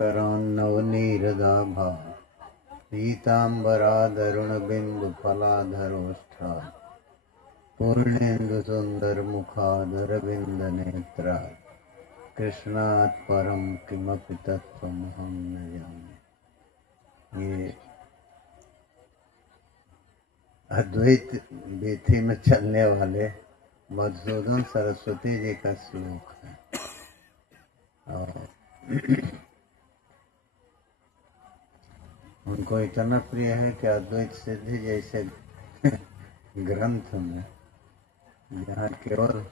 करान्नवनीरदाभा पीताम्बरादरुणबिन्दुफलाधरोष्ठा पूर्णेन्दुसुन्दरमुखादरविन्दनेत्रा कृष्णात् परं किमपि तत्त्वमहं न जाने। ये अद्वैत विधि में चलने वाले मधुसूदन सरस्वती जी का श्लोक है। और उनको इतना प्रिय है कि अद्वैत सिद्धि जैसे ग्रंथ में जहाँ केवल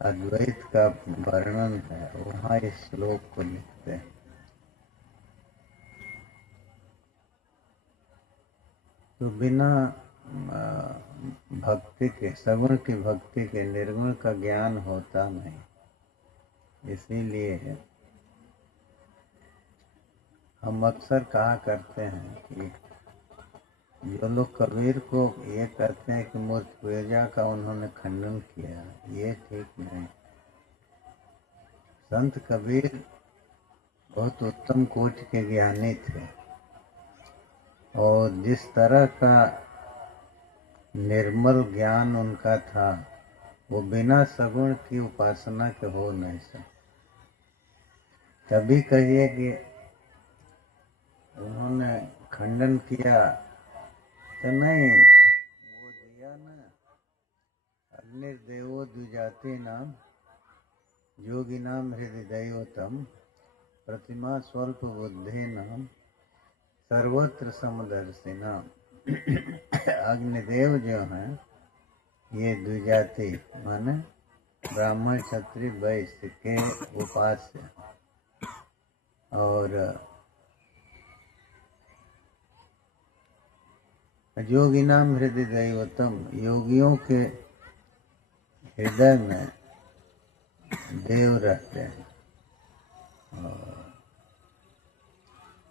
अद्वैत का वर्णन है वहाँ इस श्लोक को लिखते हैं। तो बिना भक्ति के, सगुण की भक्ति के निर्गुण का ज्ञान होता नहीं। इसीलिए हम अक्सर कहा करते हैं कि जो लोग कबीर को ये कहते हैं कि मूर्ति पूजा का उन्होंने खंडन किया, ये ठीक नहीं। संत कबीर बहुत उत्तम कोटि के ज्ञानी थे और जिस तरह का निर्मल ज्ञान उनका था वो बिना सगुण की उपासना के हो नहीं सकता। तभी कहिए कि उन्होंने खंडन किया तो नहीं, वो दिया ना, अग्निर्देवो द्विजाति नाम योगी नाम हृदयोतम प्रतिमा स्वल्प बुद्धि नाम सर्वत्र समदर्शी नाम। अग्निदेव जो हैं ये द्विजाति माने ब्राह्मण क्षत्रिय वैश्य के उपास्य और योगी नाम हृदय दैवतम, योगियों के हृदय में देव रहते हैं।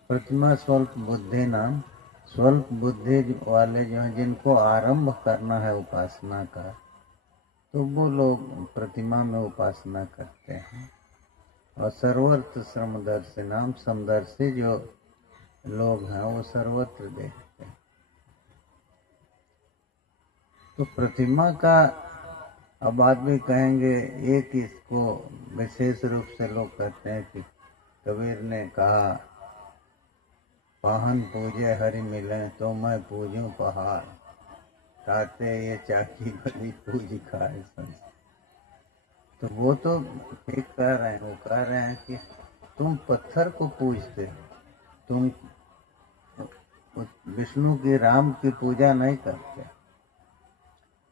प्रतिमा स्वल्प बुद्धि नाम, स्वल्प बुद्धि वाले जो हैं जिनको आरंभ करना है उपासना का, तो वो लोग प्रतिमा में उपासना करते हैं। और सर्वत्र समदर्शी नाम, समदर्शी जो लोग हैं वो सर्वत्र देखते हैं। तो प्रतिमा का अब आदमी कहेंगे एक इसको विशेष रूप से लोग कहते हैं कि कबीर ने कहा पाहन पूजे हरि मिले तो मैं पूजूं पहाड़, ताते ये चाकी भली पूज खाए संस। तो वो तो ठीक कह रहे हैं, वो कह रहे हैं कि तुम पत्थर को पूजते हो, तुम विष्णु की राम की पूजा नहीं करते,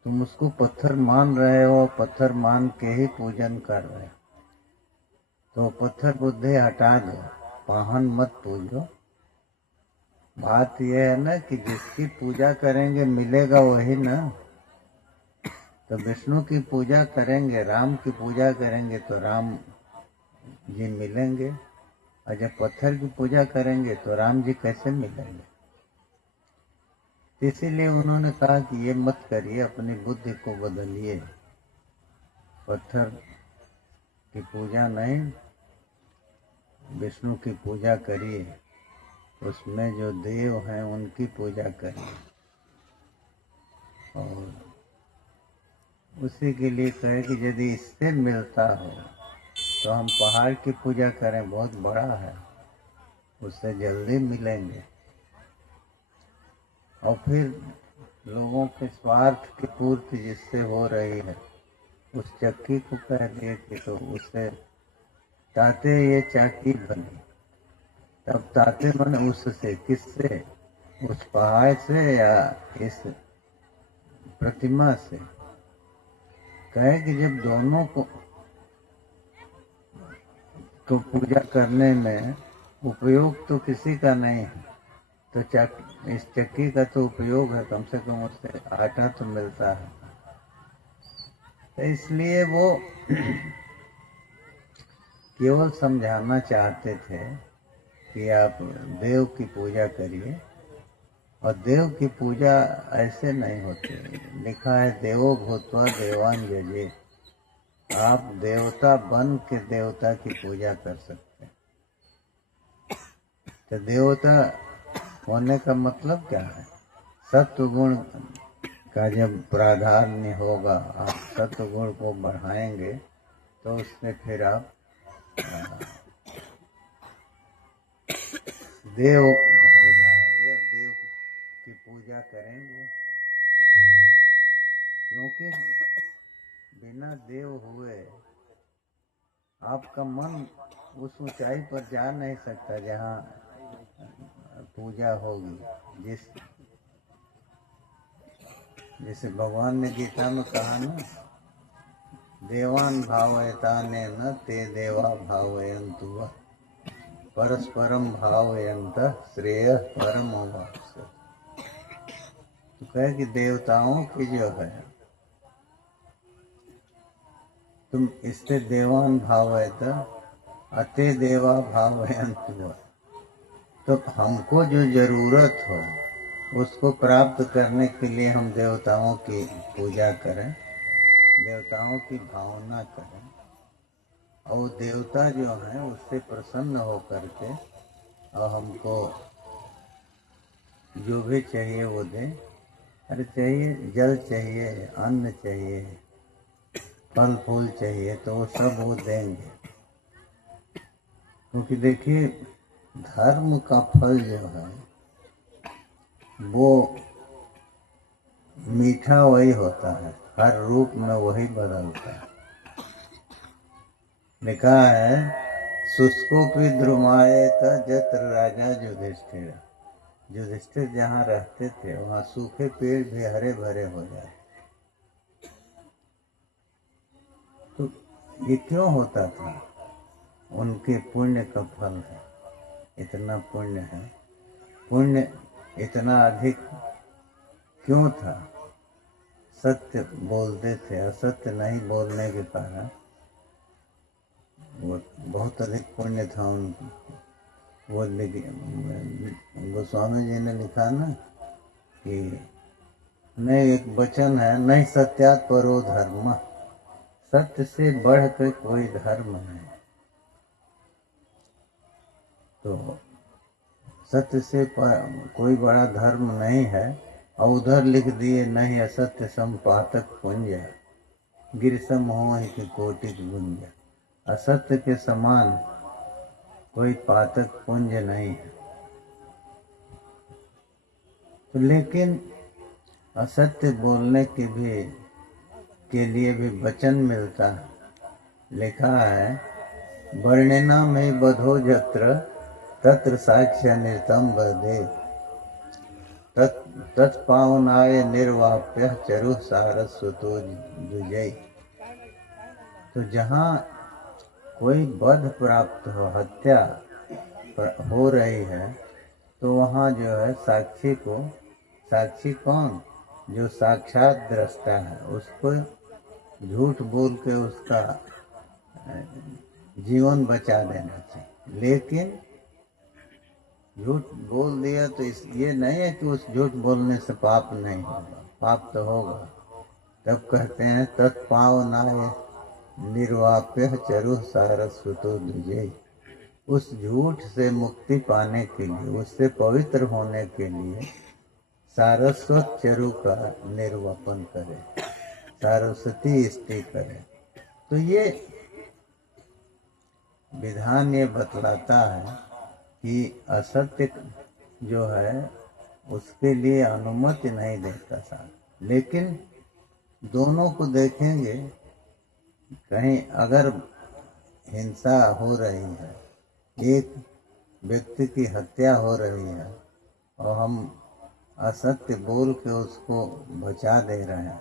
तुम उसको पत्थर मान रहे हो, पत्थर मान के ही पूजन कर रहे हो। तो पत्थर बुद्धि हटा दो, पाहन मत पूजो। बात यह है ना कि जिसकी पूजा करेंगे मिलेगा वही ना। तो विष्णु की पूजा करेंगे, राम की पूजा करेंगे तो राम जी मिलेंगे, और जब पत्थर की पूजा करेंगे तो राम जी कैसे मिलेंगे। इसीलिए उन्होंने कहा कि ये मत करिए, अपनी बुद्धि को बदलिए, पत्थर की पूजा नहीं विष्णु की पूजा करिए, उसमें जो देव हैं उनकी पूजा करिए। और उसी के लिए कहे कि यदि इससे मिलता हो तो हम पहाड़ की पूजा करें, बहुत बड़ा है, उससे जल्दी मिलेंगे। और फिर लोगों के स्वार्थ की पूर्ति जिससे हो रही है, उस चक्की को कह दिए कि तो उससे ताते ये चाकी बनी। तब ताते बने उससे, किससे, उस पहाड़ से या इस प्रतिमा से। कहे कि जब दोनों को पूजा करने में उपयोग तो किसी का नहीं है, तो इस चक्की का तो उपयोग है, कम से कम उससे आटा तो मिलता है। तो इसलिए वो केवल समझाना चाहते थे कि आप देव की पूजा करिए। और देव की पूजा ऐसे नहीं होती। लिखा है देवो भूत्वा देवान जजे, आप देवता बन के देवता की पूजा कर सकते हैं। तो देवता होने का मतलब क्या है? सत्व गुण का जब प्राधान्य होगा, आप सत्व गुण को बढ़ाएंगे तो उससे फिर आप देव हो जाएंगे और देव की पूजा करेंगे। क्योंकि बिना देव हुए आपका मन उस ऊंचाई पर जा नहीं सकता जहाँ पूजा होगी। जैसे भगवान ने गीता में कहा ना, देवान भावयताने न ते देवा भावयन्तु वः परस्परम भावयन्त श्रेय परम वाप्स्यति। तो कहे कि देवताओं की जो है, तुम इससे देवान भावयत अते देवा भावयन्तु वः। तो हमको जो जरूरत हो उसको प्राप्त करने के लिए हम देवताओं की पूजा करें, देवताओं की भावना करें, और देवता जो हैं उससे प्रसन्न हो करके और हमको जो भी चाहिए वो दें। अरे चाहिए जल चाहिए, अन्न चाहिए, फल फूल चाहिए, तो वो सब वो देंगे। क्योंकि देखिए धर्म का फल जो है वो मीठा वही होता है, हर रूप में वही बदलता है। लिखा है शुष्कोपि द्रुमायेत जत्र राजा युधिष्ठिर। युधिष्ठिर जहाँ रहते थे वहाँ सूखे पेड़ भी हरे भरे हो जाए। तो ये क्यों होता था? उनके पुण्य का फल है, इतना पुण्य है। पुण्य इतना अधिक क्यों था? सत्य बोलते थे, असत्य नहीं बोलने के कारण वो बहुत अधिक पुण्य था उनको। वो गोस्वामी जी ने लिखा ना कि नहीं, एक वचन है, नहीं सत्यात् परो धर्म, सत्य से बढ़ कर कोई धर्म नहीं। तो सत्य से कोई बड़ा धर्म नहीं है। और उधर लिख दिए नहीं असत्य संपातक पुंज, गिरसम हो कि कोटि गुंज। असत्य के समान कोई पातक पुंज नहीं है। तो लेकिन असत्य बोलने के लिए भी वचन मिलता है। लिखा है वर्णिना में बधो जत्र तत्र साक्ष्य निर्तम बधे तत्पावनाय निर्वाप्य चरु सारस्वतो जुजय। तो जहाँ कोई वध प्राप्त हो, हत्या हो रही है, तो वहाँ जो है साक्षी कौन? जो साक्षात दृष्टा है, उसको झूठ बोल के उसका जीवन बचा देना चाहिए। लेकिन झूठ बोल दिया तो ये नहीं है कि उस झूठ बोलने से पाप नहीं होगा, पाप तो होगा। तब कहते हैं तत्पावनाय निर्वाप्य चरु सारस्वतो द्विजय। उस झूठ से मुक्ति पाने के लिए, उससे पवित्र होने के लिए सारस्वत चरु का निर्वापन करे, सारस्वती स्तुति करे। तो ये विधान ये बतलाता है कि असत्य जो है उसके लिए अनुमति नहीं देता शास्त्र। लेकिन दोनों को देखेंगे, कहीं अगर हिंसा हो रही है, एक व्यक्ति की हत्या हो रही है और हम असत्य बोल के उसको बचा दे रहे हैं,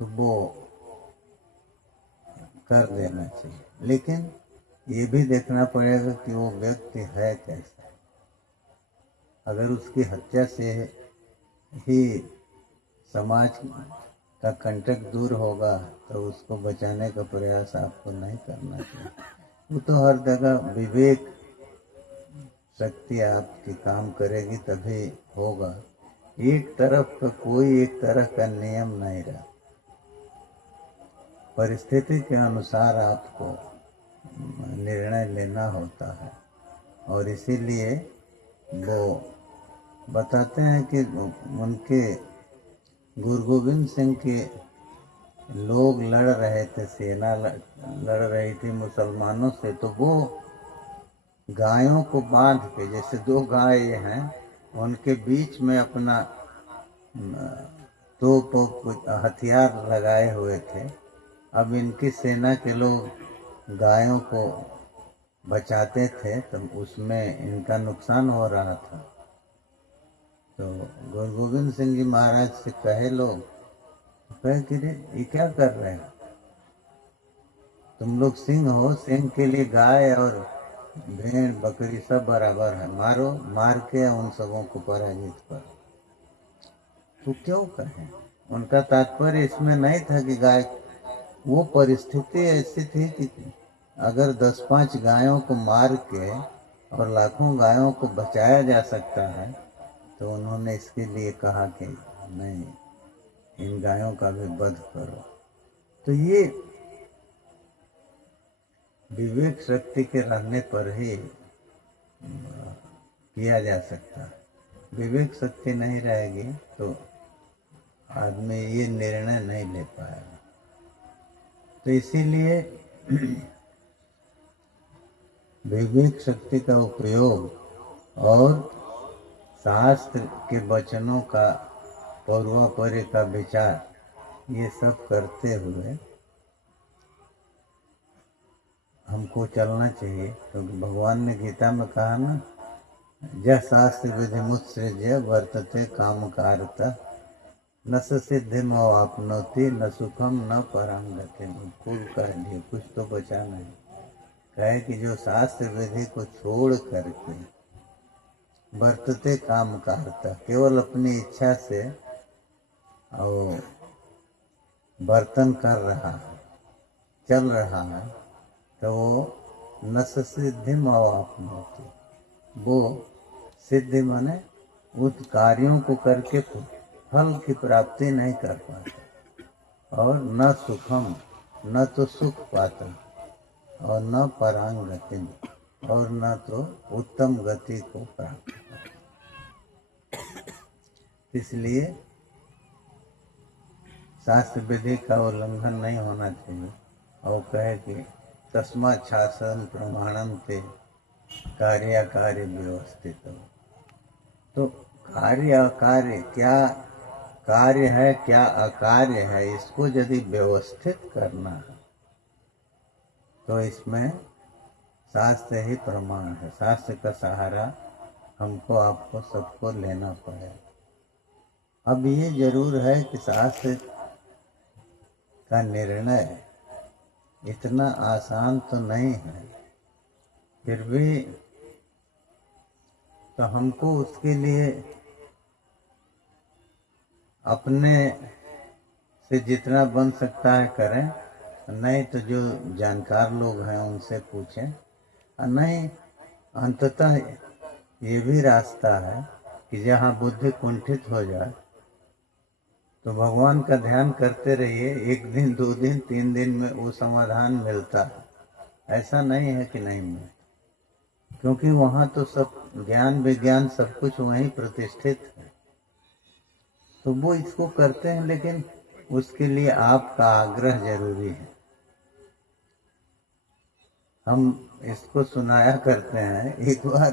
तो वो कर देना चाहिए। लेकिन ये भी देखना पड़ेगा कि वो व्यक्ति है कैसा। अगर उसकी हत्या से ही समाज का कंटक दूर होगा तो उसको बचाने का प्रयास आपको नहीं करना चाहिए। वो तो हर जगह विवेक शक्ति आपकी काम करेगी तभी होगा। एक तरफ का कोई एक तरह का नियम नहीं रहा, परिस्थिति के अनुसार आपको निर्णय लेना होता है। और इसीलिए वो बताते हैं कि उनके गुरु गोविंद सिंह के लोग लड़ रहे थे, सेना लड़ रही थी मुसलमानों से, तो वो गायों को बांध के, जैसे दो गाय हैं उनके बीच में अपना तोप हथियार लगाए हुए थे। अब इनकी सेना के लोग गायों को बचाते थे तो उसमें इनका नुकसान हो रहा था। तो गुरु गोविंद सिंह जी महाराज से कहे लोग, कहे कि ये क्या कर रहे हैं, तुम लोग सिंह हो, सिंह के लिए गाय और भेड़ बकरी सब बराबर है, मारो, मार के उन सबों को पराजित करो। तो क्यों कहें, उनका तात्पर्य इसमें नहीं था कि गाय, वो परिस्थिति ऐसी थी कि अगर 10-5 गायों को मार के और लाखों गायों को बचाया जा सकता है तो उन्होंने इसके लिए कहा कि नहीं, इन गायों का भी वध करो। तो ये विवेक शक्ति के रहने पर ही किया जा सकता है। विवेक शक्ति नहीं रहेगी तो आदमी ये निर्णय नहीं ले पाएगा। तो इसीलिए विवेक शक्ति का उपयोग और शास्त्र के वचनों का पूर्वापरे का विचार, ये सब करते हुए हमको चलना चाहिए। क्योंकि भगवान ने गीता में कहा ना, जह शास्त्र विधि मुत्सृज्य वर्तते कामकारतः न सिद्धिम आपनोति न सुखम न परां गतिम। खूब कह दिए, कुछ तो बचा नहीं। कहे कि जो शास्त्र विधि को छोड़ करके वर्तते काम करता, केवल अपनी इच्छा से और बर्तन कर रहा है, चल रहा है, तो वो न सिद्धि आपनोति, वो सिद्धि माने उस कार्यों को करके फल की प्राप्ति नहीं कर पाता, और न सुखम, न तो सुख पाता, और न परांग गति, और न तो उत्तम गति को प्राप्त करता। इसलिए शास्त्र विधि का उल्लंघन नहीं होना चाहिए। और कहे कि तस्मात् शास्त्रम प्रमाणम ते कार्याकार्य व्यवस्थित हो। तो कार्य अकार्य, क्या कार्य है क्या अकार्य है, इसको यदि व्यवस्थित करना है तो इसमें शास्त्र ही प्रमाण है। शास्त्र का सहारा हमको आपको सबको लेना पड़ेगा। अब ये जरूर है कि शास्त्र का निर्णय इतना आसान तो नहीं है, फिर भी तो हमको उसके लिए अपने से जितना बन सकता है करें, नहीं तो जो जानकार लोग हैं उनसे पूछें, और नहीं अंततः ये भी रास्ता है कि जहाँ बुद्धि कुंठित हो जाए तो भगवान का ध्यान करते रहिए, 1 दिन 2 दिन 3 दिन में वो समाधान मिलता है। ऐसा नहीं है कि नहीं मिलता, क्योंकि वहाँ तो सब ज्ञान विज्ञान सब कुछ वहीं प्रतिष्ठित है। तो वो इसको करते हैं, लेकिन उसके लिए आपका आग्रह जरूरी है। हम इसको सुनाया करते हैं। एक बार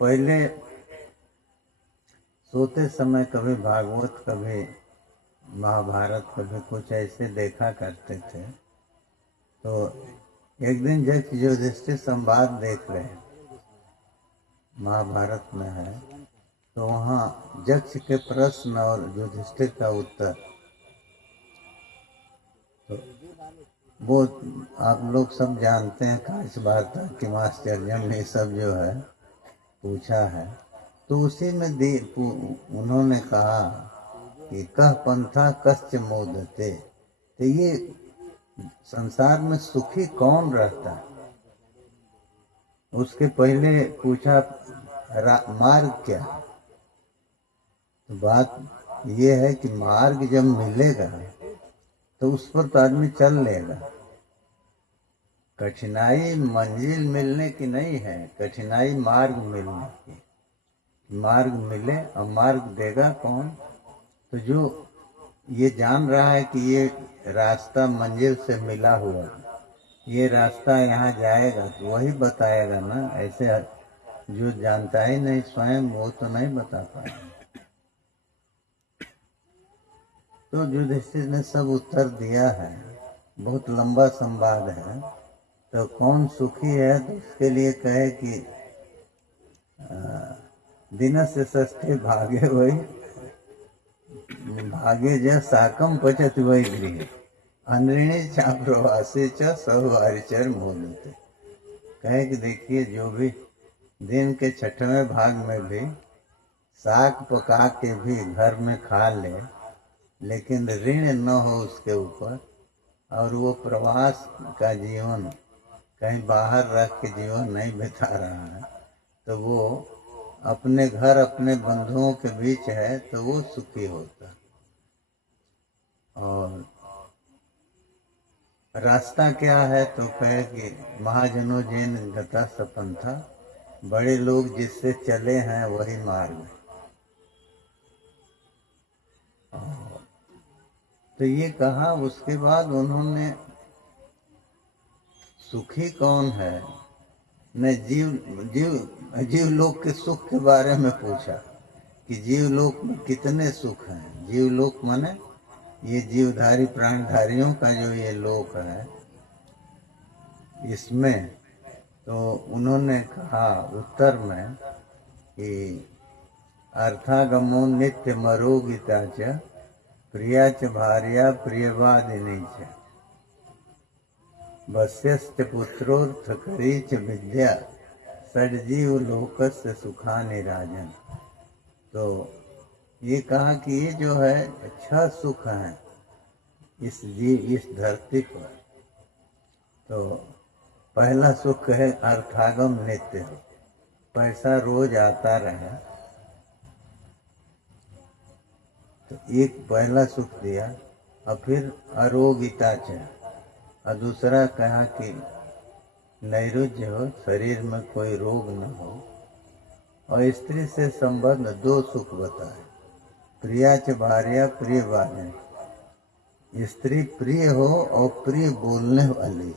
पहले सोते समय कभी भागवत, कभी महाभारत, कभी कुछ ऐसे देखा करते थे। तो एक दिन जब युधिष्ठिर संवाद देख रहे हैं, महाभारत में है, तो वहाँ यक्ष के प्रश्न और युधिष्ठिर का उत्तर, तो वो आप लोग सब जानते हैं, काश वार्ता किम आश्चर्यम, ये सब जो है पूछा है। तो उसी में उन्होंने कहा कि कह पंथा कश्च मोदते, तो ये संसार में सुखी कौन रहता है। उसके पहले पूछा मार्ग क्या। तो बात ये है कि मार्ग जब मिलेगा तो उस पर तो आदमी चल लेगा। कठिनाई मंजिल मिलने की नहीं है, कठिनाई मार्ग मिलने की। मार्ग मिले, और मार्ग देगा कौन? तो जो ये जान रहा है कि ये रास्ता मंजिल से मिला हुआ है, ये रास्ता यहाँ जाएगा, तो वही बताएगा ना। ऐसे जो जानता ही नहीं स्वयं, वो तो नहीं बता पाएगा। तो युधिष्ठिर ने सब उत्तर दिया है, बहुत लंबा संवाद है। तो कौन सुखी है? तो उसके लिए कहे कि दिन से षष्ठी भागे वही भागे ज साकम पचत वही गृह अनृणी चाप्रवासी च सौवारिचर मोदते। कहे कि देखिए, जो भी दिन के 6वें भाग में भी साग पका के भी घर में खा ले, लेकिन ऋण न हो उसके ऊपर, और वो प्रवास का जीवन कहीं बाहर रख के जीवन नहीं बिता रहा है, तो वो अपने घर अपने बंधुओं के बीच है, तो वो सुखी होता। और रास्ता क्या है? तो कहे कि महाजनों जिन गता सपंथा, बड़े लोग जिससे चले हैं वही मार्ग। तो ये कहा। उसके बाद उन्होंने सुखी कौन है ने जीव लोक के सुख के बारे में पूछा कि जीव लोक में कितने सुख हैं। जीव लोक माने ये जीवधारी प्राणधारियों का जो ये लोक है, इसमें तो उन्होंने कहा उत्तर में कि अर्थागमो नित्य मरोगिता च प्रिया च भार्या प्रियवादिनी च वस्यश्च पुत्रोर्थ करी च विद्या षड्जीव लोकस्य सुखानि राजन। तो ये कहा कि ये जो है 6 सुख हैं इस धरती पर। तो पहला सुख है अर्थागम नित्य हो, पैसा रोज आता रहे, तो एक पहला सुख दिया। और फिर अरोगिता च, और दूसरा कहा कि नैरुज्य हो, शरीर में कोई रोग न हो। और स्त्री से संबंध 2 सुख बताए, प्रिया च भार्या प्रिय वाले, स्त्री प्रिय हो और प्रिय बोलने वाली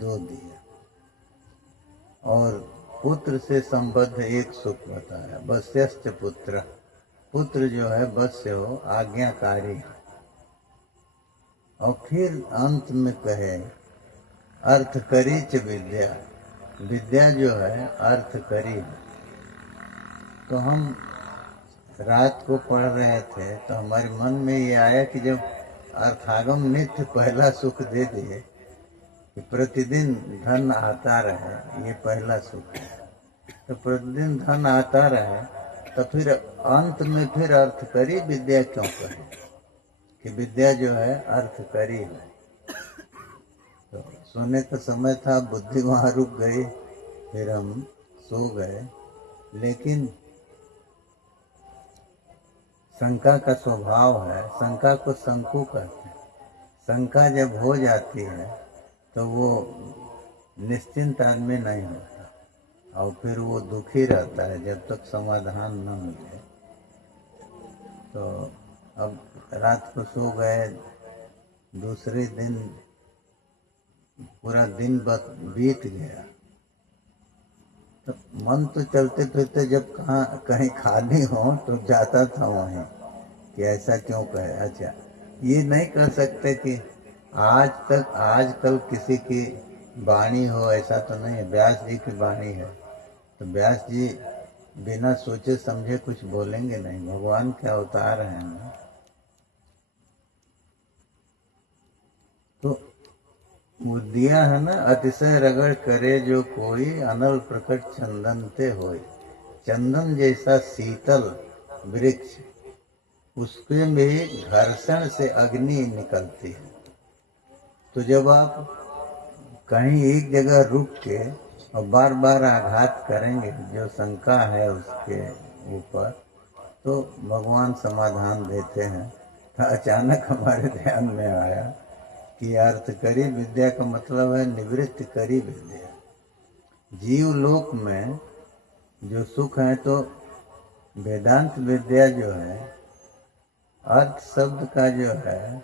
2 दिया। और पुत्र से संबद्ध 1 सुख बताया, वस्यश्च पुत्र, पुत्र जो है वश्य हो, आज्ञाकारी। और फिर अंत में कहे अर्थ करी च विद्या, विद्या जो है अर्थ करी। तो हम रात को पढ़ रहे थे, तो हमारे मन में ये आया कि जब अर्थागम नित्य पहला सुख दे दिए कि प्रतिदिन धन आता रहे, ये पहला सुख है। तो प्रतिदिन धन आता रहे, तो फिर अंत में फिर अर्थ करी विद्या क्यों कहे कि विद्या जो है अर्थ करी है। तो सोने का समय था, बुद्धि वहाँ रुक गई, फिर हम सो गए। लेकिन शंका का स्वभाव है, शंका को शंकु कहते हैं। शंका जब हो जाती है तो वो निश्चिंत आदमी नहीं होता, और फिर वो दुखी रहता है जब तक समाधान न मिले। तो अब रात को सो गए, दूसरे दिन पूरा दिन बीत गया। तो मन तो चलते फिरते जब कहीं खाली हो तो जाता था वहीं कि ऐसा क्यों कहे। अच्छा, ये नहीं कह सकते कि आजकल किसी की वाणी हो, ऐसा तो नहीं है। व्यास जी की वाणी है, तो व्यास जी बिना सोचे समझे कुछ बोलेंगे नहीं, भगवान के अवतार हैं ना। तो वो दिया है ना, अतिशय रगड़ करे जो कोई अनल प्रकट चंदनते होए। चंदन जैसा शीतल वृक्ष, उसके में घर्षण से अग्नि निकलती है। तो जब आप कहीं एक जगह रुक के और बार बार आघात करेंगे जो शंका है उसके ऊपर, तो भगवान समाधान देते हैं। तो अचानक हमारे ध्यान में आया कि अर्थ करी विद्या का मतलब है निवृत्त करी विद्या। जीव लोक में जो सुख है, तो वेदांत विद्या जो है, अर्थ शब्द का जो है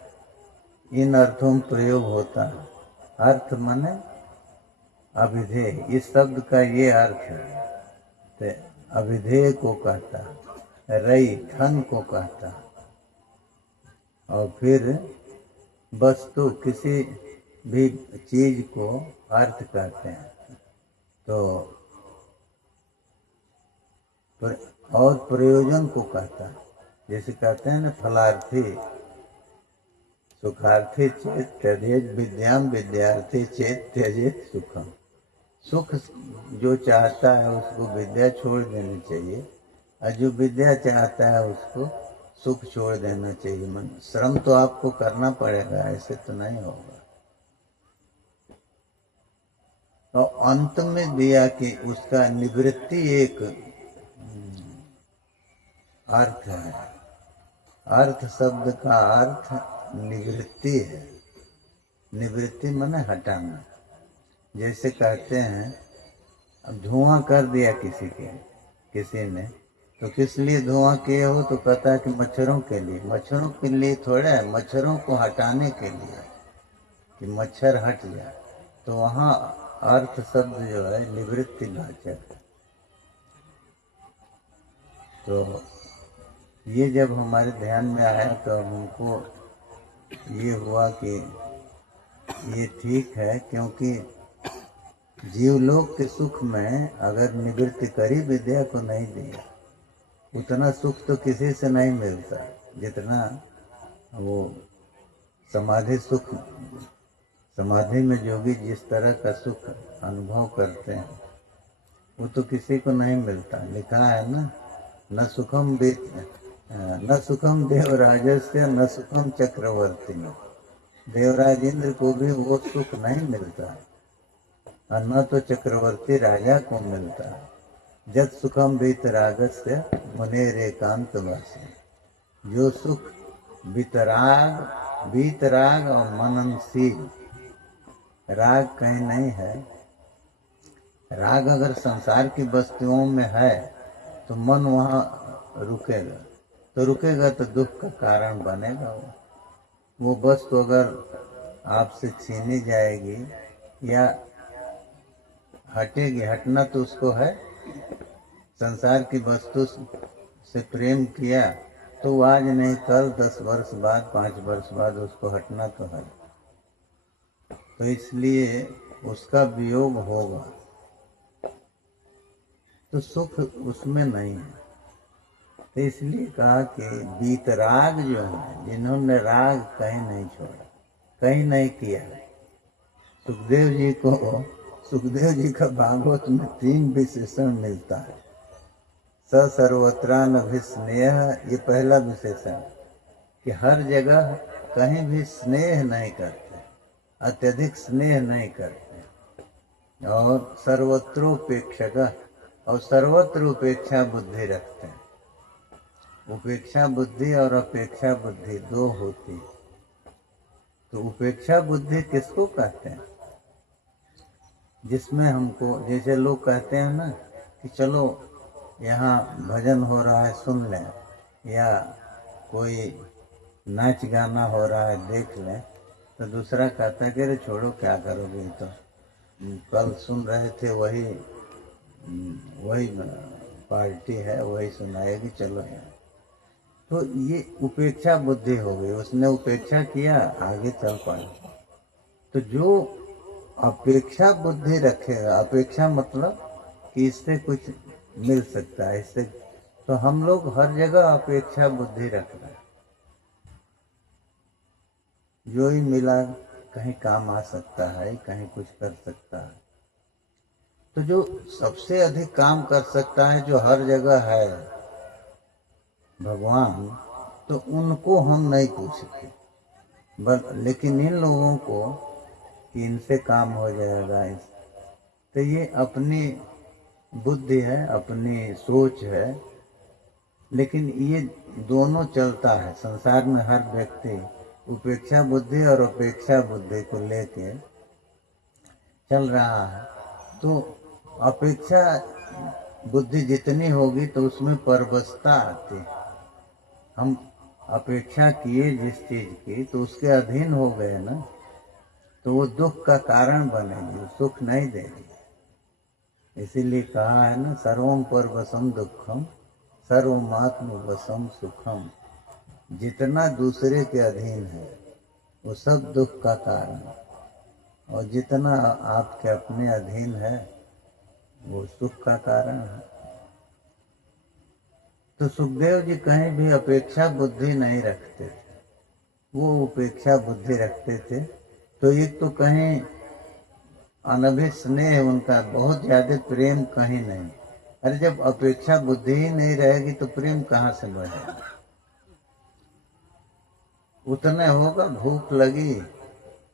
इन अर्थों में प्रयोग होता है। अर्थ माने अभिधेय, इस शब्द का ये अर्थ है। तो अभिधेय को कहता है, रई धन को कहता है। और फिर वस्तु किसी भी चीज को अर्थ कहते हैं। तो और प्रयोजन को कहता है, जैसे कहते हैं ना फलार्थी सुखार्थी चेत त्यजेत विद्याम विद्यार्थी चेत त्यजेत सुखम। सुख जो चाहता है उसको विद्या छोड़ देनी चाहिए, और जो विद्या चाहता है उसको सुख छोड़ देना चाहिए। मन श्रम तो आपको करना पड़ेगा, ऐसे तो नहीं होगा। तो अंत में दिया कि उसका निवृत्ति एक अर्थ है। अर्थ शब्द का अर्थ निवृत्ति है। निवृत्ति माने हटाना। जैसे कहते हैं, अब धुआं कर दिया किसी ने, तो किस लिए धुआं किए हो, तो कहता है कि मच्छरों के लिए। मच्छरों के लिए थोड़ा है, मच्छरों को हटाने के लिए, कि मच्छर हट जाए। तो वहाँ अर्थ शब्द जो है निवृत्ति वाचक है। तो ये जब हमारे ध्यान में आया तो हमको ये हुआ कि ये ठीक है, क्योंकि जीवलोक के सुख में अगर निवृत्ति करी विद्या को नहीं दिया, उतना सुख तो किसी से नहीं मिलता जितना वो समाधि सुख। समाधि में जोगी जिस तरह का सुख अनुभव करते हैं वो तो किसी को नहीं मिलता। लिखा है ना, न सुखम देवराजस्य न सुखम चक्रवर्ती में। देवराज इंद्र को भी वो सुख नहीं मिलता, और न तो चक्रवर्ती राजा को मिलता है। जत सुखम वीतरागस्य मुनेर एकांतवासी। जो सुख वीतराग और मननशील, राग कहीं नहीं है। राग अगर संसार की वस्तुओं में है तो मन वहाँ रुकेगा, तो दुख का कारण बनेगा। वो वस्तु अगर आपसे छीनी जाएगी या हटेगी, हटना तो उसको है। संसार की वस्तु से प्रेम किया तो आज नहीं कल, 10 वर्ष बाद, 5 वर्ष बाद उसको हटना तो है। तो इसलिए उसका वियोग होगा, तो सुख उसमें नहीं है। तो इसलिए कहा कि वीतराग जो है, जिन्होंने राग कहीं नहीं छोड़ा, कहीं नहीं किया। सुखदेव जी का भागवत में 3 विशेषण मिलता है। स सर्वत्रानभिस्नेह, ये पहला विशेषण, कि हर जगह कहीं भी स्नेह नहीं करते, अत्यधिक स्नेह नहीं करते। और सर्वत्रोपेक्षक, और सर्वत्र उपेक्षा बुद्धि रखते हैं। उपेक्षा बुद्धि और अपेक्षा बुद्धि 2 होती है। तो उपेक्षा बुद्धि किसको कहते हैं? जिसमें हमको, जैसे लोग कहते हैं ना कि चलो यहाँ भजन हो रहा है सुन लें, या कोई नाच गाना हो रहा है देख लें, तो दूसरा कहता है कि अरे छोड़ो क्या करोगे, तो कल सुन रहे थे वही पार्टी है, वही सुनाएगी, चलो यहाँ। तो ये उपेक्षा बुद्धि हो गई। उसने उपेक्षा किया, आगे चल पाए। तो जो अपेक्षा बुद्धि रखेगा, अपेक्षा मतलब कि इससे कुछ मिल सकता है, इससे, तो हम लोग हर जगह अपेक्षा बुद्धि रख रहे हैं। जो ही मिला कहीं काम आ सकता है, कहीं कुछ कर सकता है। तो जो सबसे अधिक काम कर सकता है, जो हर जगह है, भगवान, तो उनको हम नहीं पूछते। लेकिन इन लोगों को कि इनसे काम हो जाएगा, तो ये अपनी बुद्धि है, अपनी सोच है। लेकिन ये दोनों चलता है संसार में। हर व्यक्ति उपेक्षा बुद्धि और अपेक्षा बुद्धि को लेके चल रहा है। तो अपेक्षा बुद्धि जितनी होगी तो उसमें परवशता आती है। हम अपेक्षा किए जिस चीज की तो उसके अधीन हो गए ना, तो वो दुख का कारण बनेगी, सुख नहीं देगी। इसीलिए कहा है ना, सर्वम परवशम दुखम सर्वमात्म वशम सुखम। जितना दूसरे के अधीन है वो सब दुख का कारण है, और जितना आपके अपने अधीन है वो सुख का कारण है। तो सुखदेव जी कहीं भी अपेक्षा बुद्धि नहीं रखते थे, वो उपेक्षा बुद्धि रखते थे। तो एक तो कहीं अनभित स्नेह उनका, बहुत ज्यादा प्रेम कहीं नहीं। अरे जब अपेक्षा बुद्धि ही नहीं रहेगी तो प्रेम कहाँ से बढ़ेगा। उतने होगा, भूख लगी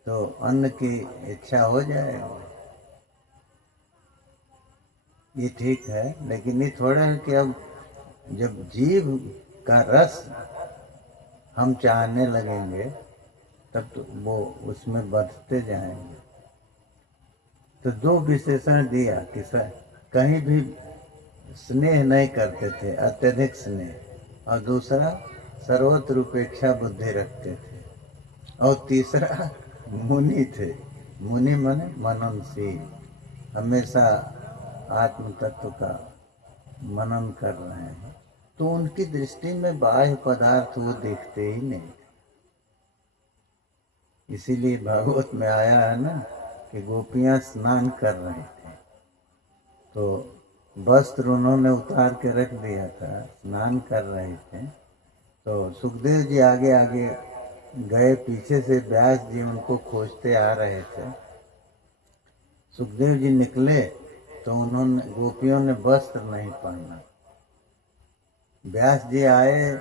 तो अन्न की इच्छा हो जाएगी, ये ठीक है। लेकिन ये थोड़ा है कि अब जब जीव का रस हम चाहने लगेंगे तब तो वो उसमें बढ़ते जाएंगे। तो दो विशेषण दिया कि कहीं भी स्नेह नहीं करते थे, अत्यधिक स्नेह, और दूसरा सर्वत्र उपेक्षा बुद्धि रखते थे, और तीसरा मुनि थे। मुनि माने मननशील, हमेशा आत्म तत्व का मनन कर रहे हैं। तो उनकी दृष्टि में बाह्य पदार्थ वो देखते ही नहीं। इसीलिए भागवत में आया है ना कि गोपियां स्नान कर रहे थे, तो वस्त्र उन्होंने उतार के रख दिया था, स्नान कर रहे थे। तो सुखदेव जी आगे आगे गए, पीछे से व्यास जी उनको खोजते आ रहे थे। सुखदेव जी निकले तो उन्होंने, गोपियों ने वस्त्र नहीं पहना। व्यास जी आए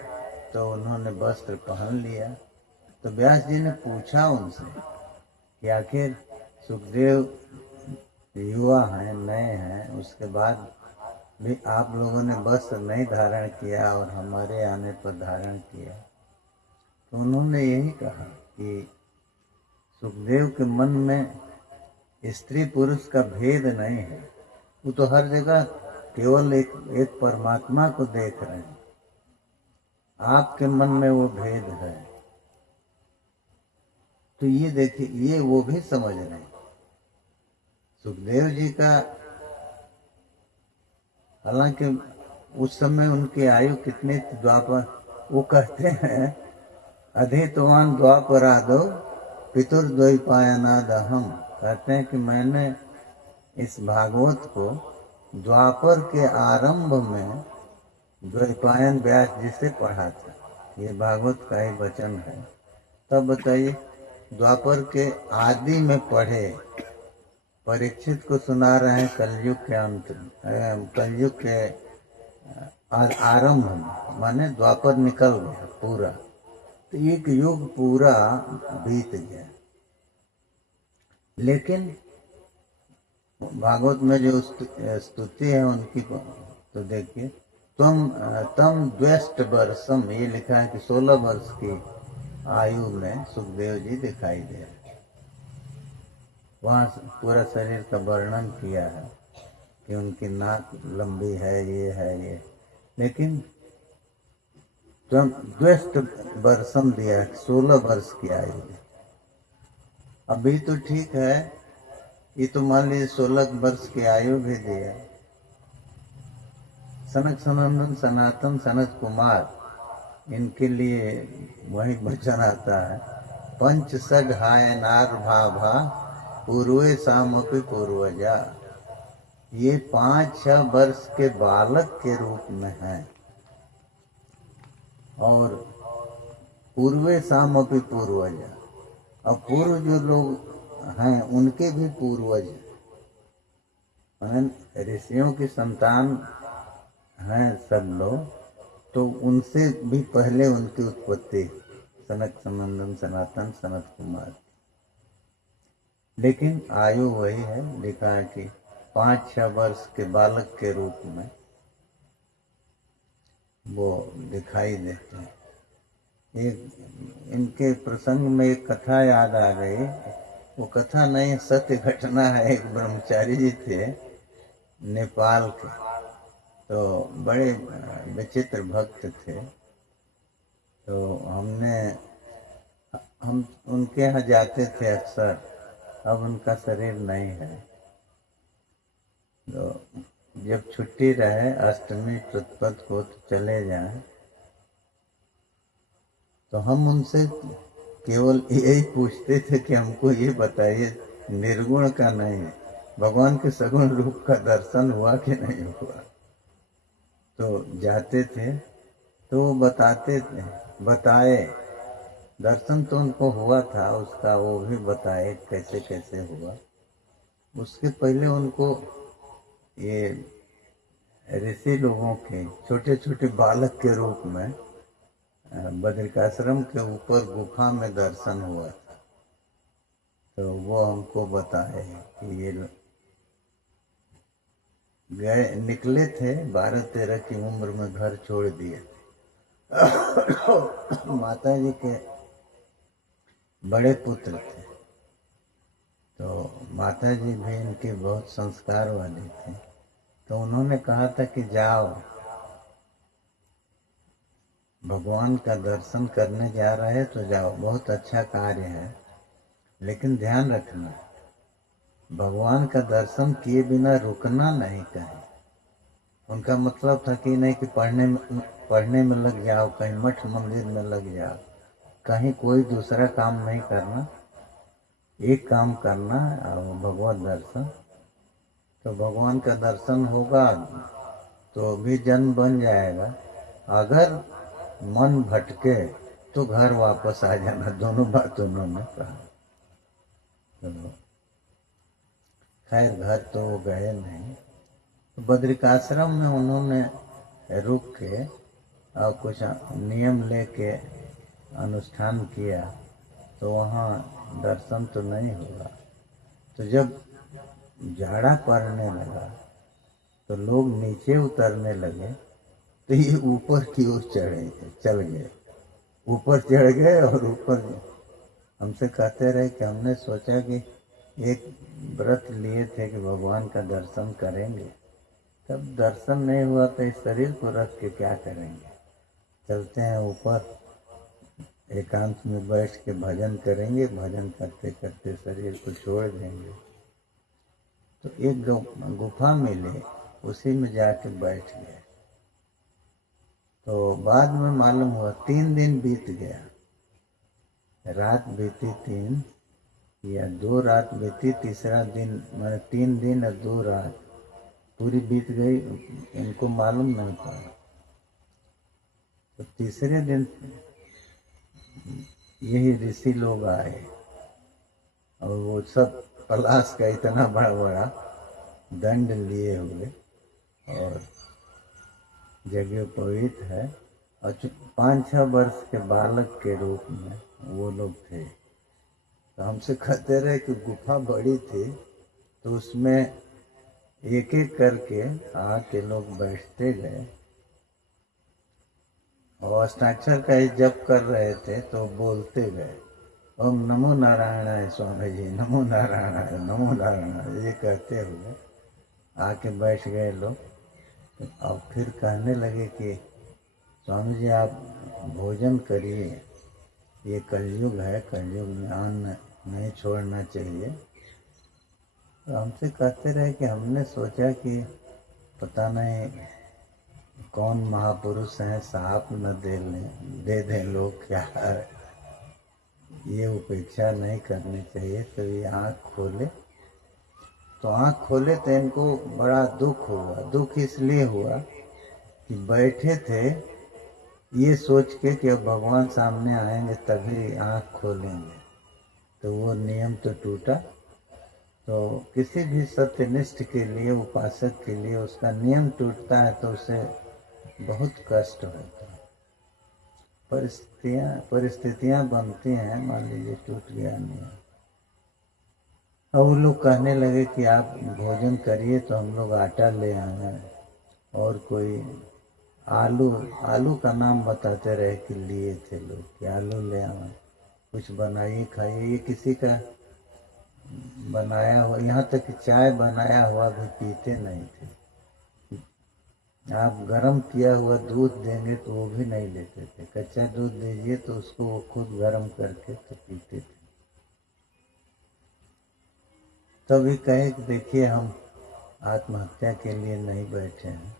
तो उन्होंने वस्त्र पहन लिया। तो व्यास जी ने पूछा उनसे कि आखिर सुखदेव युवा हैं, नए हैं, उसके बाद भी आप लोगों ने वस्त्र नहीं धारण किया और हमारे आने पर धारण किया। तो उन्होंने यही कहा कि सुखदेव के मन में स्त्री पुरुष का भेद नहीं है, वो तो हर जगह केवल एक परमात्मा को देख रहे हैं। आपके मन में वो भेद है, तो ये देखिए, ये वो भी समझ रहे हैं। सुखदेव जी का, हालांकि उस समय उनकी आयु कितनी थी, द्वापर, वो कहते हैं अधितवान द्वापरादो पितुर्द्वैपायनादहम। कहते हैं कि मैंने इस भागवत को द्वापर के आरंभ में द्वैपायन व्यास जी से पढ़ा था। ये भागवत का ही वचन है। तब बताइए, द्वापर के आदि में पढ़े, परीक्षित को सुना रहे हैं कलयुग के अंत, कलयुग के आरंभ में, माने द्वापर निकल गया पूरा, तो एक युग पूरा बीत गया। लेकिन भागवत में जो स्तुति है उनकी, तो देखिए, तम द्वेष्ट वर्षम, ये लिखा है कि 16 वर्ष की आयु में सुखदेव जी दिखाई दे रहे। वहाँ पूरा शरीर का वर्णन किया है कि उनकी नाक लंबी है, ये है ये। लेकिन तम द्वेष्ट वर्षम दिया, 16 वर्ष की आयु। अभी तो ठीक है, ये तो मान लीजिए 16 वर्ष की आयु भी दिया। सनक सनंदन सनातन सनत कुमार, इनके लिए वही वचन आता है, पंच सड हाय नार भाभा पूर्वे सामपि पूर्वजा। ये 5-6 वर्ष के बालक के रूप में हैं, और पूर्वे सामपि पूर्वजा, और पूर्व जो लोग हैं उनके भी पूर्वज, ऋषियों की संतान हैं सब लोग, तो उनसे भी पहले उनकी उत्पत्ति, सनक सनंदन सनातन सनत कुमार। लेकिन आयु वही है, लिखा है कि 5-6 वर्ष के बालक के रूप में वो दिखाई देते हैं। एक इनके प्रसंग में एक कथा याद आ गई। वो कथा नहीं, सत्य घटना है। एक ब्रह्मचारी जी थे नेपाल के, तो बड़े विचित्र भक्त थे। तो हम उनके यहाँ जाते थे अक्सर। अब उनका शरीर नहीं है। तो जब छुट्टी रहे अष्टमी प्रतिपद को तो चले जाएं, तो हम उनसे केवल यही पूछते थे कि हमको ये बताइए, निर्गुण का नहीं, भगवान के सगुण रूप का दर्शन हुआ कि नहीं हुआ। तो जाते थे तो वो बताए। दर्शन तो उनको हुआ था उसका, वो भी बताए कैसे कैसे हुआ। उसके पहले उनको ये ऋषि लोगों के छोटे छोटे बालक के रूप में बद्रिकाश्रम के ऊपर गुफा में दर्शन हुआ था। तो वो हमको बताए कि ये गए निकले थे 12-13 की उम्र में, घर छोड़ दिए। माता जी के बड़े पुत्र थे। तो माता जी भी इनके बहुत संस्कार वाली थे। तो उन्होंने कहा था कि जाओ, भगवान का दर्शन करने जा रहे तो जाओ, बहुत अच्छा कार्य है, लेकिन ध्यान रखना भगवान का दर्शन किए बिना रुकना नहीं कहीं। उनका मतलब था कि नहीं कि पढ़ने में लग जाओ, कहीं मठ मंदिर में लग जाओ, कहीं कोई दूसरा काम नहीं करना, एक काम करना, भगवत दर्शन। तो भगवान का दर्शन होगा तो भी जन्म बन जाएगा। अगर मन भटके तो घर वापस आ जाना। दोनों बात उन्होंने कहा। तो खैर घर तो वो गए नहीं। तो बद्रिकाश्रम में उन्होंने रुक के और कुछ नियम लेके अनुष्ठान किया, तो वहाँ दर्शन तो नहीं हुआ। तो जब जाड़ा पड़ने लगा तो लोग नीचे उतरने लगे, तो ये ऊपर की ओर चल गए, ऊपर चढ़ गए। और ऊपर हमसे कहते रहे कि हमने सोचा कि एक व्रत लिए थे कि भगवान का दर्शन करेंगे, तब दर्शन नहीं हुआ तो इस शरीर को रख के क्या करेंगे। चलते हैं ऊपर, एकांत में बैठ के भजन करेंगे, भजन करते करते शरीर को छोड़ देंगे। तो एक गुफा मिले, उसी में जाके बैठ गए। तो बाद में मालूम हुआ 3 दिन बीत गया। रात बीती 3 या 2 रात बीती, तीसरा दिन, मैंने 3 दिन और 2 रात पूरी बीत गई, इनको मालूम नहीं पड़ा। तो तीसरे दिन यही ऋषि लोग आए, और वो सब पलाश का इतना बड़ा बड़ा दंड लिए हुए, और यज्ञोपवीत है, और 5-6 वर्ष के बालक के रूप में वो लोग थे। तो हमसे कहते रहे कि गुफा बड़ी थी, तो उसमें एक एक करके आके लोग बैठते गए, और अष्टाक्षर का ही जप कर रहे थे तो बोलते गए, ओम नमो नारायणाय स्वामी जी, नमो नारायणाय, नमो नारायणाय, ये कहते हुए आके बैठ गए लोग। और फिर कहने लगे कि स्वामी जी आप भोजन करिए, ये कलयुग है, कलयुग में अन्न नहीं छोड़ना चाहिए। तो हमसे कहते रहे कि हमने सोचा कि पता नहीं कौन महापुरुष हैं, साहब न दे दें लोग, क्या है, ये उपेक्षा नहीं करनी चाहिए। तो ये आँख खोले, तो आँख खोले तो इनको बड़ा दुख हुआ। दुख इसलिए हुआ कि बैठे थे ये सोच के कि अब भगवान सामने आएंगे तभी आँख खोलेंगे, तो वो नियम तो टूटा। तो किसी भी सत्यनिष्ठ के लिए, उपासक के लिए उसका नियम टूटता है तो उसे बहुत कष्ट होता है। परिस्थितियाँ बनती हैं, मान लीजिए टूट गया नियम। अब वो लोग कहने लगे कि आप भोजन करिए, तो हम लोग आटा ले आए और कोई आलू आलू का नाम बताते रहे कि लिए थे लोग कि आलू ले आए, कुछ बनाइए खाइए। ये किसी का बनाया हुआ, यहाँ तक कि चाय बनाया हुआ भी पीते नहीं थे। आप गरम किया हुआ दूध देंगे तो वो भी नहीं लेते थे। कच्चा दूध दीजिए तो उसको वो खुद गरम करके तो पीते थे। तभी कहे कि देखिए हम आत्महत्या के लिए नहीं बैठे हैं,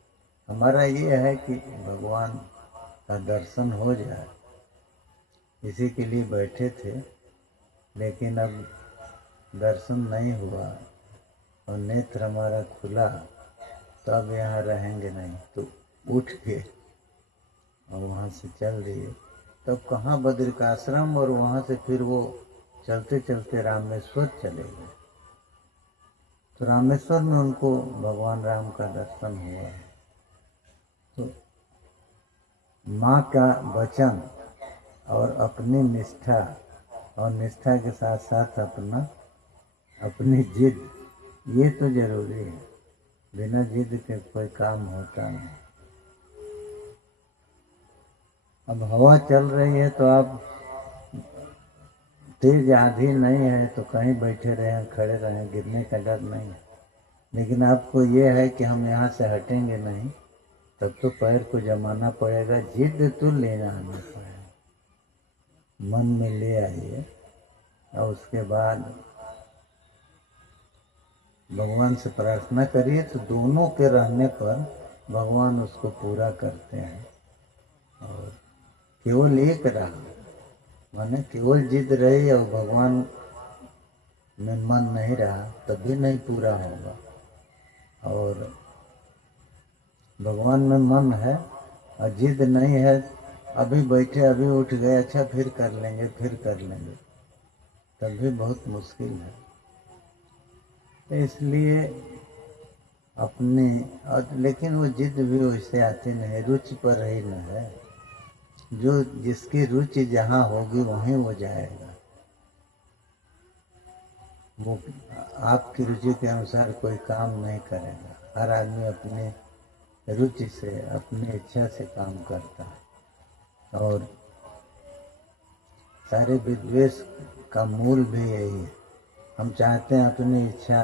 हमारा ये है कि भगवान का दर्शन हो जाए, इसी के लिए बैठे थे। लेकिन अब दर्शन नहीं हुआ और नेत्र हमारा खुला, तो अब यहाँ रहेंगे नहीं। तो उठ के और वहाँ से चल दिए। तब कहाँ बद्रिकाश्रम, और वहाँ से फिर वो चलते चलते रामेश्वर चले गए। तो रामेश्वर में उनको भगवान राम का दर्शन हुआ। तो माँ का वचन और अपनी निष्ठा, और निष्ठा के साथ साथ अपनी जिद, ये तो जरूरी है। बिना जिद के कोई काम होता नहीं। अब हवा चल रही है तो आप, तेज आंधी नहीं है तो कहीं बैठे रहें, खड़े रहें, गिरने का डर नहीं है। लेकिन आपको ये है कि हम यहाँ से हटेंगे नहीं, तब तो पैर को जमाना पड़ेगा, जिद तो लेना आना पड़ेगा, मन में ले आइए। और उसके बाद भगवान से प्रार्थना करिए, तो दोनों के रहने पर भगवान उसको पूरा करते हैं। और केवल एक रहा, माने केवल जिद रही और भगवान में मन नहीं रहा, तब भी नहीं पूरा होगा। और भगवान में मन है और जिद नहीं है, अभी बैठे अभी उठ गए, अच्छा फिर कर लेंगे, तब भी बहुत मुश्किल है। इसलिए अपने, लेकिन वो जिद भी वैसे आती नहीं, रुचि पर ही न है। जो जिसकी रुचि जहाँ होगी वहीं वो जाएगा। वो आपकी रुचि के अनुसार कोई काम नहीं करेगा। हर आदमी अपने रुचि से, अपनी इच्छा से काम करता है। और सारे विद्वेष का मूल भी यही है। हम चाहते हैं अपनी इच्छा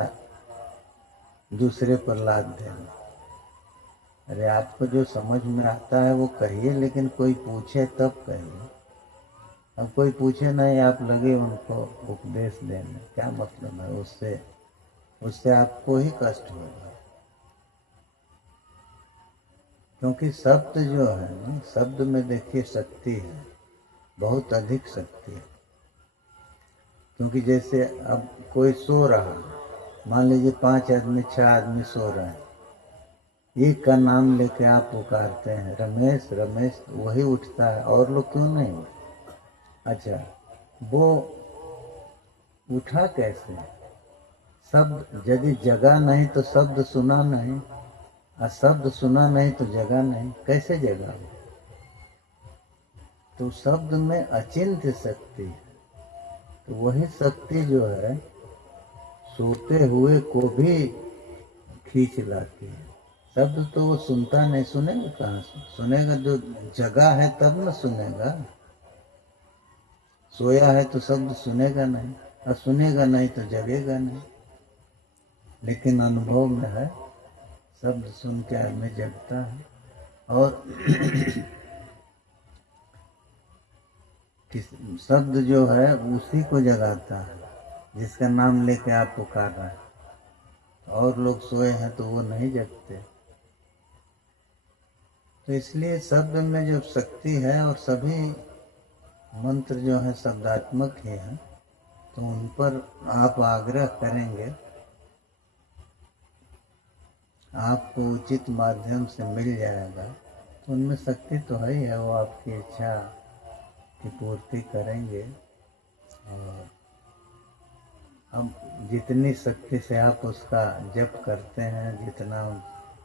दूसरे पर लाद देना। अरे आपको जो समझ में आता है वो कहिए, लेकिन कोई पूछे तब कहिए। अब कोई पूछे नहीं, आप लगे उनको उपदेश देने, क्या मतलब है? उससे आपको ही कष्ट होगा। क्योंकि शब्द जो है ना, शब्द में देखिए शक्ति है, बहुत अधिक शक्ति है। क्योंकि जैसे अब कोई सो रहा, मान लीजिए 5 आदमी 6 आदमी सो रहे हैं, एक का नाम लेके आप पुकारते हैं रमेश रमेश, वही उठता है, और लोग क्यों नहीं उठते? अच्छा, वो उठा कैसे? शब्द यदि जगा नहीं तो शब्द सुना नहीं, और शब्द सुना नहीं तो जगा नहीं, कैसे जगा? तो शब्द में अचिंत्य शक्ति है। तो वही शक्ति जो है सोते हुए को भी खींच लाती है। शब्द तो वो सुनता नहीं, सुनेगा कहाँ से? सुनेगा जो जगा है तब न सुनेगा। सोया है तो शब्द सुनेगा नहीं, और सुनेगा नहीं तो जगेगा नहीं। लेकिन अनुभव में है, शब्द सुन के आदमी जगता है। और शब्द जो है उसी को जगाता है जिसका नाम लेके आप पुकार रहे हैं। और लोग सोए हैं तो वो नहीं जगते। तो इसलिए शब्द में जो शक्ति है, और सभी मंत्र जो है शब्दात्मक ही हैं, तो उन पर आप आग्रह करेंगे, आपको उचित माध्यम से मिल जाएगा। तो उनमें शक्ति तो है ही है, वो आपकी इच्छा की पूर्ति करेंगे। और अब जितनी शक्ति से आप उसका जप करते हैं, जितना